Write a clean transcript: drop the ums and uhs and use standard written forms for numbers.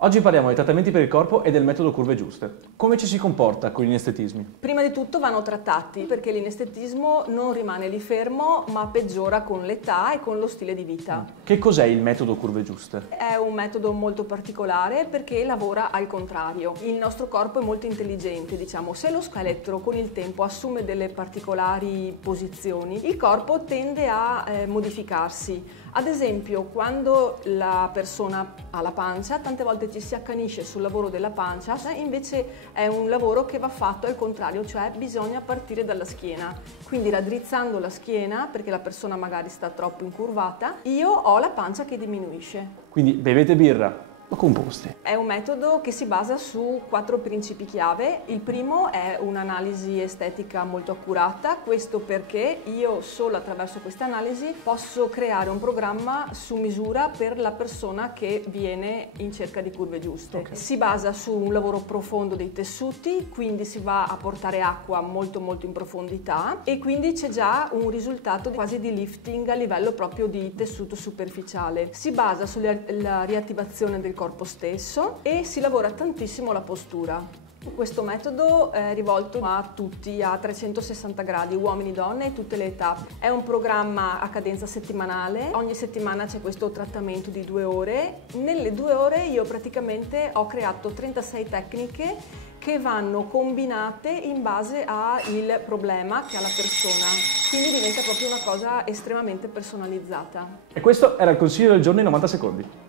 Oggi parliamo dei trattamenti per il corpo e del metodo curve giuste. Come ci si comporta con gli inestetismi? Prima di tutto vanno trattati perché l'inestetismo non rimane lì fermo ma peggiora con l'età e con lo stile di vita. Che cos'è il metodo curve giuste? È un metodo molto particolare perché lavora al contrario. Il nostro corpo è molto intelligente, diciamo, se lo scheletro con il tempo assume delle particolari posizioni, il corpo tende a modificarsi. Ad esempio, quando la persona ha la pancia, tante volte ci si accanisce sul lavoro della pancia, invece è un lavoro che va fatto al contrario, cioè bisogna partire dalla schiena. Quindi raddrizzando la schiena, perché la persona magari sta troppo incurvata, io ho la pancia che diminuisce. Quindi bevete birra o composti? È un metodo che si basa su 4 principi chiave. Il primo è un'analisi estetica molto accurata, questo perché io solo attraverso questa analisi posso creare un programma su misura per la persona che viene in cerca di curve giuste. Okay. Si basa su un lavoro profondo dei tessuti, quindi si va a portare acqua molto in profondità e quindi c'è già un risultato quasi di lifting a livello proprio di tessuto superficiale. Si basa sulla riattivazione del corpo stesso e si lavora tantissimo la postura. Questo metodo è rivolto a tutti, a 360 gradi, uomini, donne e tutte le età. È un programma a cadenza settimanale, ogni settimana c'è questo trattamento di 2 ore. Nelle 2 ore io praticamente ho creato 36 tecniche che vanno combinate in base al problema che ha la persona, quindi diventa proprio una cosa estremamente personalizzata. E questo era il consiglio del giorno in 90 secondi.